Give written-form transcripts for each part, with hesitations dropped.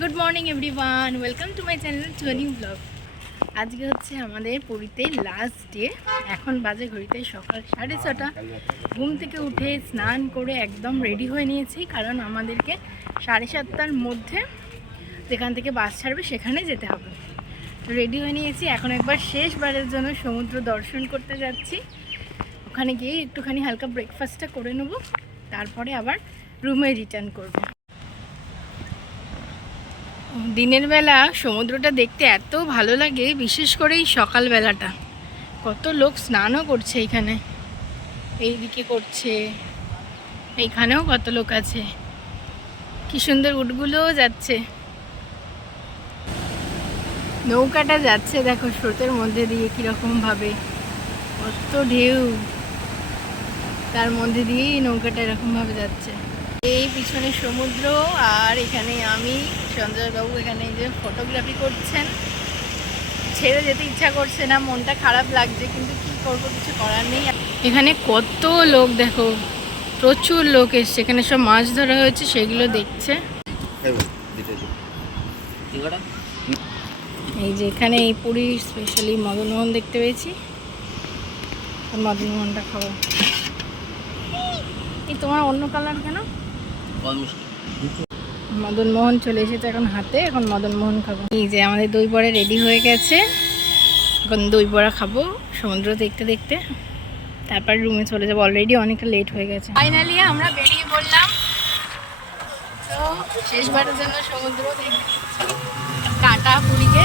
Good morning everyone, welcome to my channel Tuni blog. আজকে হচ্ছে আমাদের পুরীতে লাস্ট ডে। এখন বাজে ঘড়িতে সকাল 6:30। ঘুম থেকে উঠে স্নান করে একদম রেডি হয়ে নিয়েছি, কারণ আমাদেরকে 7:30টার মধ্যে যেখান থেকে বাস ছাড়বে সেখানে যেতে হবে। তো রেডি হয়ে নিয়েছি, এখন একবার শেষবারের জন্য সমুদ্র দর্শন করতে যাচ্ছি। ওখানে গিয়ে একটুখানি হালকা ব্রেকফাস্টটা করে নেব, তারপরে আবার রুমে রিটার্ন করবো। দিনের বেলা সমুদ্রটা দেখতে এত ভালো লাগে, বিশেষ করে এই সকালবেলাটা। কত লোক স্নানও করছে এখানে, এইদিকে করছে, এইখানেও কত লোক আছে। কি সুন্দর উটগুলোও যাচ্ছে, নৌকাটা যাচ্ছে দেখো স্রোতের মধ্যে দিয়ে কীরকম ভাবে, কত ঢেউ, তার মধ্যে দিয়েই নৌকাটা এরকম ভাবে যাচ্ছে। এই পিছনে সমুদ্র, আর এখানে আমি সঞ্জয়বাবু এখানে যে ফটোগ্রাফি করছেন। ছেড়ে যেতে ইচ্ছা করছে না, মনটা খারাপ লাগছে, কিন্তু কি করব, কিছু করার নেই। এখানে কত লোক দেখো, প্রচুর লোক এসছে। এখানে সব মাছ ধরা হয়েছে, সেগুলো দেখছে। এই যে এখানে এই পুরীর স্পেশালি মদনমোহন দেখতে পেয়েছি, মদনমোহনটা খাবো। এই তোমার অন্য কালার কেন? মদনমোহন চলে এসেছে এখন হাতে, এখন মদনমোহন খাবো। এই যে আমাদের দই বড়া রেডি হয়ে গেছে, এখন দই বড়া খাবো সমুদ্র দেখতে দেখতে, তারপর রুমে চলে যাবো। অলরেডি অনেকটা লেট হয়ে গেছে। ফাইনালি আমরা বেরিয়ে পড়লাম। তো শেষবারের জন্য সমুদ্র দেখতে টাটা পুরীকে।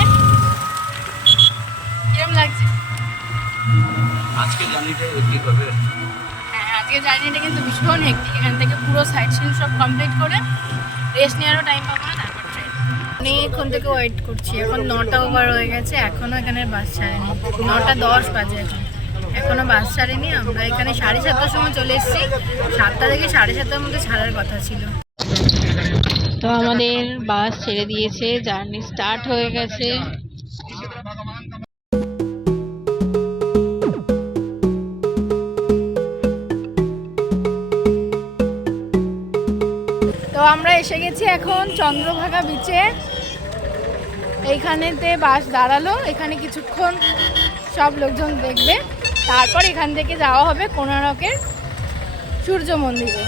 কিরম লাগছে আজকে জার্নিটা? কি করবে? হ্যাঁ, আজকে জার্নিটা কিন্তু ভীষণ হেক্টিক। এখান থেকে পুরো সাইট সিন সব কমপ্লিট করে রেস্ট নেওয়ারও টাইম পাবো না, তারপর ট্রেন। অনেকক্ষণ থেকে ওয়েট করছি, এখন 9টা ওভার হয়ে গেছে, এখনও এখানে বাস ছাড়েনি। 9:10 বাজে এখনও বাস ছাড়েনি। আমরা এখানে 7:30টার সময় চলে এসেছি, 7টা থেকে 7:30টার মধ্যে ছাড়ার কথা ছিল। তো আমাদের বাস ছেড়ে দিয়েছে, জার্নি স্টার্ট হয়ে গেছে। তো আমরা এসে গেছি এখন চন্দ্রভাগা বিচে। এইখানেতে বাস দাঁড়ালো, এখানে কিছুক্ষণ সব লোকজন দেখবে, তারপর এখান থেকে যাওয়া হবে কোণারকের সূর্য মন্দিরে।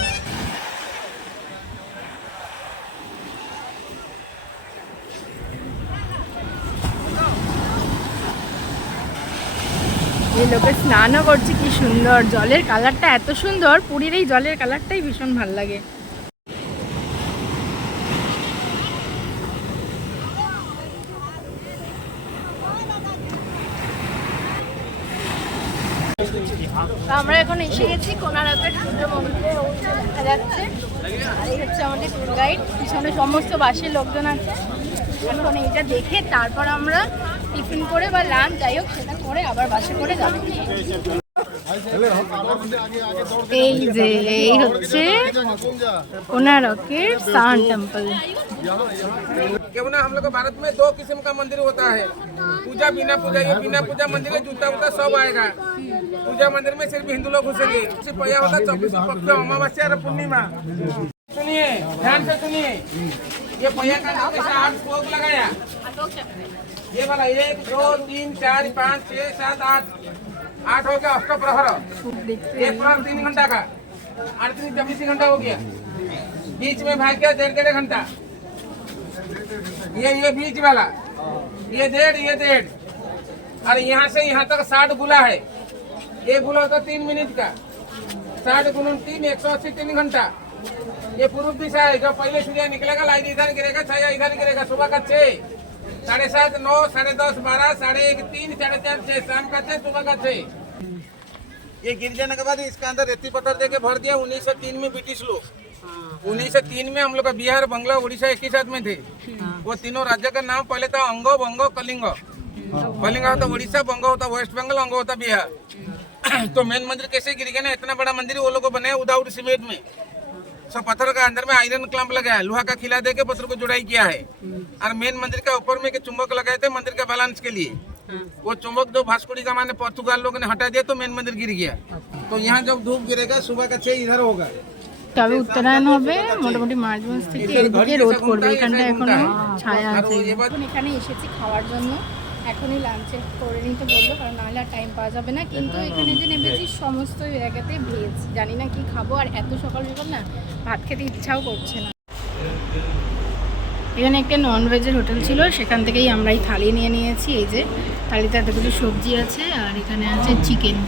এই লোকে স্নানও করছে, কি সুন্দর জলের কালারটা, এত সুন্দর। পুরীর এই জলের কালারটাই ভীষণ ভালো লাগে। আমরা এখন এসে গেছি কোণারকের সূর্য মন্দিরে, দেখা যাচ্ছে। আর এই হচ্ছে আমাদের ট্যুর গাইড, পিছনে সমস্ত বাসের লোকজন আছে। এখন এইটা দেখে তারপর আমরা টিফিন করে বা লাঞ্চ যাই হোক সেটা করে আবার বাসে করে যাবো। এই যে এই হচ্ছে कोणार्क सन टेम्पल। क्यों ना हम लोग भारत में 2 किस्म का मंदिर होता है, पूजा बिना पूजा। ये बिना पूजा मंदिर में जूता वूता सब आएगा। पूजा मंदिर में सिर्फ हिंदू लोग घुसेंगे। पहिया होता 24 पक्ष अमावस्या और पूर्णिमा। सुनिए ध्यान से सुनिए, ये पहिया का नाम कैसा 8 स्पोक लगाया। ये वाला 1 2 3 4 5 6 7 8 हो गया अष्ट प्रहर। एक प्रहर 3 घंटा का, 24 घंटा हो गया। बीच में भाग गया 1.5 घंटा। ये बीच वाला ये 1.5 और यहाँ से यहाँ तक 60 गुला है। ये गुला होता 3 मिनट का, 60 × 3 180 3 घंटा। ये पूर्व दिशा है, जो पहले सूर्य निकलेगा लाइट इधर गिरेगा, छाया इधर गिरेगा। सुबह का 6 7:30 9 10:30 12 1:30 3 4:30 6 शाम का 6 सुबह का 6। ये गिर जाने के बाद इसके अंदर रेती पत्थर देके भर दिया। 1903 में ब्रिटिश लोग, 1903 में हम लोग का बिहार बांग्ला उड़ीसा एक ही साथ में थे। वो तीनों राज्य का नाम पहले था अंगो बंगो कलिंगो। कलिंगा होता उड़ीसा, बंगो होता वेस्ट बंगाल, अंगो होता बिहार। तो मेन मंदिर कैसे गिर गया ना, इतना बड़ा मंदिर वो लोग बनाया विदाउट सीमेंट में। सब पत्थर का अंदर में आयरन क्लैंप लगाया, लोहा का खिला देके पत्थर को जुड़ाई किया है। और मेन मंदिर का ऊपर में के चुंबक लगाए थे मंदिर का बैलेंस के लिए। वो चुंबक जो भास्को डी गामा ने पोर्तुगाल लोगों ने हटा दिया तो मेन मंदिर गिर गया। तो यहाँ जब धूप गिरेगा सुबह का 6 इधर होगा, তবে উত্তরায়ণ হবে মোটামুটি মার্চ মাস থেকে এদিকে রোদ করবে, এখানটা এখনো ছায়া আছে। এখন এখানে এসেছি খাওয়ার জন্য, এখনই লাঞ্চে করে নিতে বললো, কারণ নাহলে আর টাইম পাওয়া যাবে না। কিন্তু এখানে যে নেমেছি সমস্ত জায়গাতে ভেজ, জানি না কি খাবো, আর এত সকাল সকাল না ভাত খেতে ইচ্ছাও করছে না। এখানে একটা ননভেজের হোটেল ছিল, সেখান থেকেই আমরা এই থালি নিয়ে নিয়েছি। এই যে থালিতে এত কিছু সবজি আছে, আর এখানে আছে চিকেন,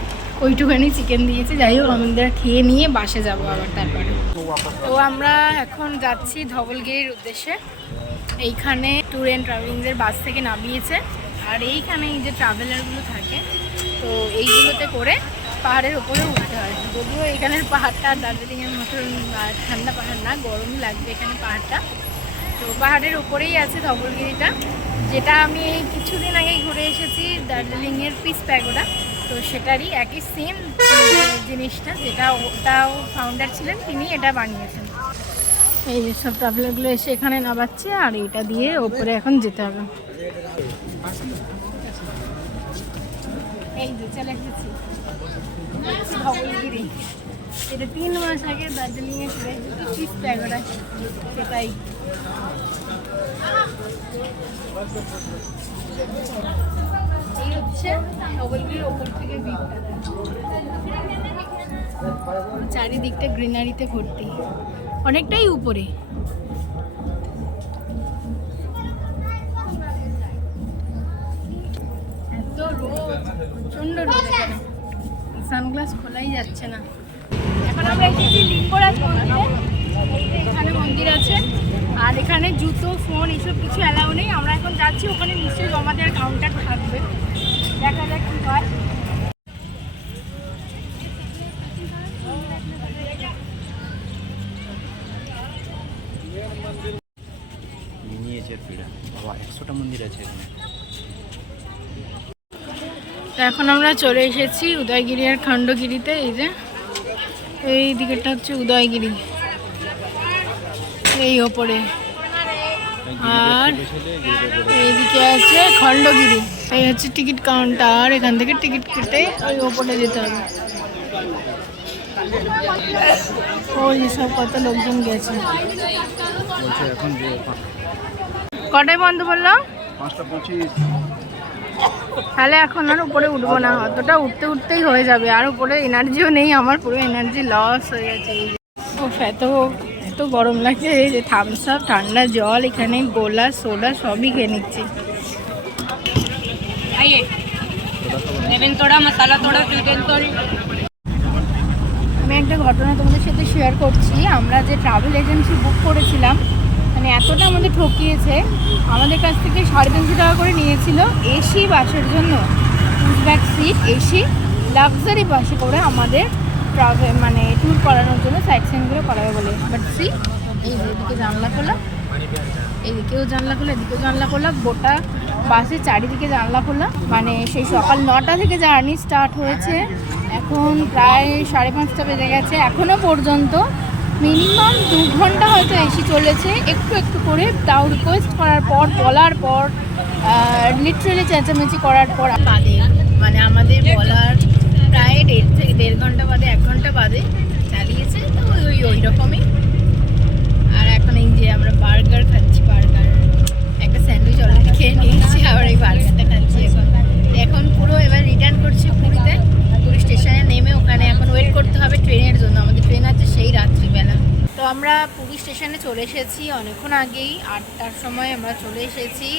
ওইটুখানি চিকেন দিয়েছে। যাই হোক, আমাদের খেয়ে নিয়ে বাসে যাব আবার তারপরে। তো আমরা এখন যাচ্ছি ধবলগিরির উদ্দেশ্যে। এইখানে ট্যুর অ্যান্ড ট্রাভেলিংয়ের বাস থেকে নামিয়েছে, আর এইখানে এই যে ট্রাভেলারগুলো থাকে, তো এইগুলোতে করে পাহাড়ের ওপরে উঠতে হয়। যদিও এখানের পাহাড়টা দার্জিলিংয়ের মতন ঠান্ডা পাহাড় না, গরম লাগবে এখানে পাহাড়টা। তো পাহাড়ের উপরেই আছে ধবলগিরিটা, যেটা আমি এই কিছুদিন আগেই ঘুরে এসেছি, দার্জিলিংয়ের পিস প্যাগোডা। তো সেটারই একই সেম জিনিসটা, যেটা ওটাও ফাউন্ডার ছিলেন তিনি, এটা বানিয়েছেন। এই সব ট্রাভেলারগুলো এসে এখানে নামাচ্ছে, আর এটা দিয়ে ওপরে এখন যেতে হবে। এই যে চলে এসেছি ধবলগিরি। এটা 3 মাস আগে দার্জিলিংয়ে ঘুরে এসেছি পিস প্যাগোডা, সেটাই। এই হচ্ছে ধবলগিরির ওপর থেকে ভিউটা, চারিদিকটা গ্রিনারিতে ভর্তি, অনেকটাই উপরে। এত রোদ, প্রচন্ড রোদ এখানে, সানগ্লাস খোলাই যাচ্ছে না। এখন আমরা এসেছি লিঙ্গরাজ মন্দিরে। এখানে মন্দির আছে, আর এখানে জুতো, ফোন এসব কিছু অ্যালাউ নেই। আমরা এখন যাচ্ছি ওখানে, নিশ্চয়ই জমা দেওয়ার কাউন্টার থাকবে, দেখা যাক কি হয়। মিনিয়েচার পীড়া বাবা, 100টা মন্দির আছে এখানে। তো এখন আমরা চলে এসেছি উদয়গিরি আর খণ্ডগিরিতে। এই যে এই দিকেটা হচ্ছে উদয়গিরি, এই ওপরে, আর এইদিকে আছে খণ্ডগিরি। এই হচ্ছে টিকিট কাউন্টার, এখান থেকে টিকিট কেটে ওই ওপরে যেতে হবে। ওই সব কত লোকজন গেছে। কটায় বন্ধ বললো? 5:25। তাহলে এখন আর উপরে উঠবো না, অতটা উঠতে উঠতেই হয়ে যাবে, আর উপরে এনার্জিও নেই আমার, পুরো এনার্জি লস হয়ে গেছে। এত এত গরম লাগছে। এই যে থামস আপ, ঠান্ডা জল, এখানে গোলা, সোডা সবই খেয়ে নিচ্ছি। আমি একটা ঘটনা তোমাদের সাথে শেয়ার করছি। আমরা যে ট্রাভেল এজেন্সি বুক করেছিলাম, মানে এতটা আমাদের ঠকিয়েছে। আমাদের কাছ থেকে 350 টাকা করে নিয়েছিল এসি বাসের জন্য, পুশব্যাক সিট, এসি লাক্সারি বাসে করে আমাদের ট্রাভেল মানে ট্যুর করানোর জন্য, সাইট সিনগুলো করাবে বলে। বাট সি, এই এদিকে জানলা খোলা, এইদিকেও জানলা খোলা, এদিকেও জানলা খোলা, গোটা বাসে চারিদিকে জানলা খোলা। মানে সেই সকাল 9টা থেকে জার্নি স্টার্ট হয়েছে, এখন প্রায় 5:30 বেজে গেছে। এখনও পর্যন্ত মিনিমাম 2 ঘন্টা হয়তো এসি চলেছে, একটু একটু করে, তাও রিকোয়েস্ট করার পর, বলার পর, লিটারেলি চেঁচামেচি করার পর বাদে, মানে আমাদের বলার প্রায় 1.5 থেকে 1.5 ঘন্টা বাদে, 1 ঘন্টা বাদে চালিয়েছে। তো ওই রকমই। আর এখন এই যে আমরা বার্গার খাচ্ছি, বার্গার, একটা স্যান্ডউইচ অলরেডি খেয়ে নিয়েছি, আবার এই বার্গারটা খাচ্ছি। এখন পুরো এবার রিটার্ন করছি পুরীতে। পুরী স্টেশনে নেমে ওখানে এখন ওয়েট করতে হবে ট্রেনের জন্য, আমাদের ট্রেন আছে সেই রাত্রিবেলা। তো আমরা পুরী স্টেশনে চলে এসেছি অনেকক্ষণ আগেই, 8টার সময় আমরা চলে এসেছি।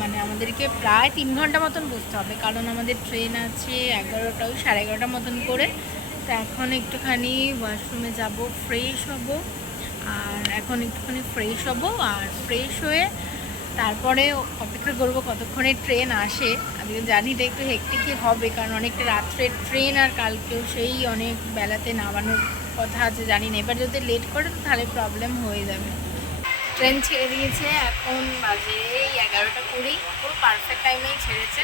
মানে আমাদেরকে প্রায় 3 ঘন্টা মতন বসতে হবে, কারণ আমাদের ট্রেন আছে 11টা, 11:30 মতন করে। তো এখন একটুখানি ওয়াশরুমে যাব, ফ্রেশ হব, আর এখন একটুখানি ফ্রেশ হব, আর ফ্রেশ হয়ে তারপরে অপেক্ষা করব কতক্ষণে ট্রেন আসে। আমি জানি এটা একটু হেক্টিকই হবে, কারণ অনেকটা রাত্রের ট্রেন, আর কালকেও সেই অনেক বেলাতে নামানোর কথা আছে, জানি না। এবার যদি লেট করে তো তাহলে প্রবলেম হয়ে যাবে। ট্রেন ছেড়ে দিয়েছে, এখন বাজে 11:20, পুরো পারফেক্ট টাইমেই ছেড়েছে।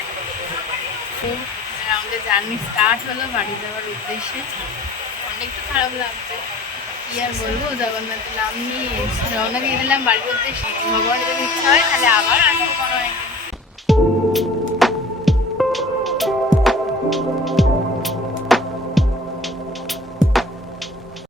তো আমাদের জার্নি স্টার্ট হলো বাড়ি যাওয়ার উদ্দেশ্যে। অনেকটা খারাপ লাগছে, কি আর বলবো। জগন্নাথের নাম নিয়ে রওনা দিয়ে দিলাম বাড়ির উদ্দেশ্যে। ভগবানের যদি ইচ্ছা হয় তাহলে আবার আসবো কোনো একদিন।